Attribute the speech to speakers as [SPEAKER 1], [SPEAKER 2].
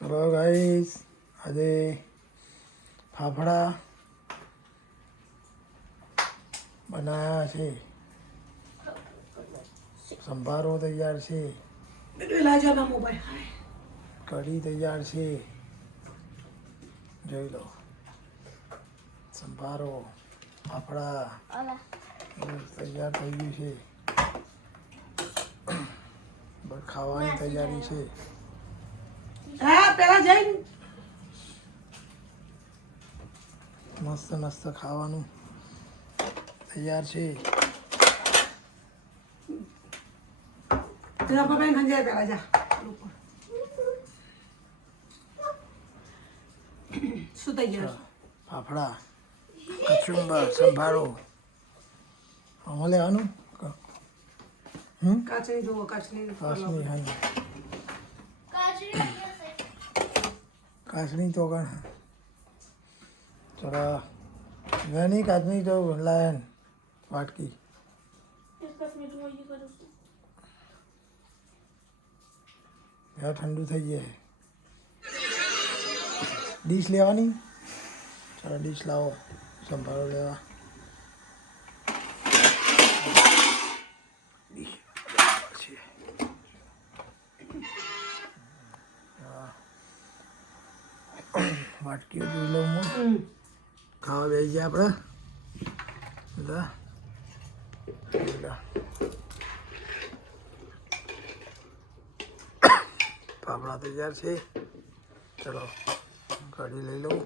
[SPEAKER 1] ચલો ગાઈસ આજે ફાફડા બનાવ્યા છે. સંભારો તૈયાર છે. કઢી તૈયાર છે. જોઈ લો. સંભારો ફાફડા તૈયાર થઈ ગયું છે. ખાવાની તૈયારી છે.
[SPEAKER 2] હા પેલા જઈને.
[SPEAKER 1] મસ્ત મસ્ત ખાવાનું. તૈયાર છે.
[SPEAKER 2] તેના પર બેન ખંજાય પેલા જા. શું તૈયાર
[SPEAKER 1] ફાફડા કચુંબર સંભારો. આમાં લેવાનું? હમ?
[SPEAKER 2] કાચની જુઓ કાચની.
[SPEAKER 1] કાચની હા. કાચની કણ ચલો ઘણી કાચની તો લાયન વાટકી. યાર ઠંડુ થઈ જાય ડીશ લેવાની? ચાલો ડીશ લાવો, સંભાળો લેવા. વાટકીઓ જોઈ લઉં હું. ખાવા બેસી જાય આપણે. ફાફડા તૈયાર છે. ચલો ગાડી લઈ લઉં.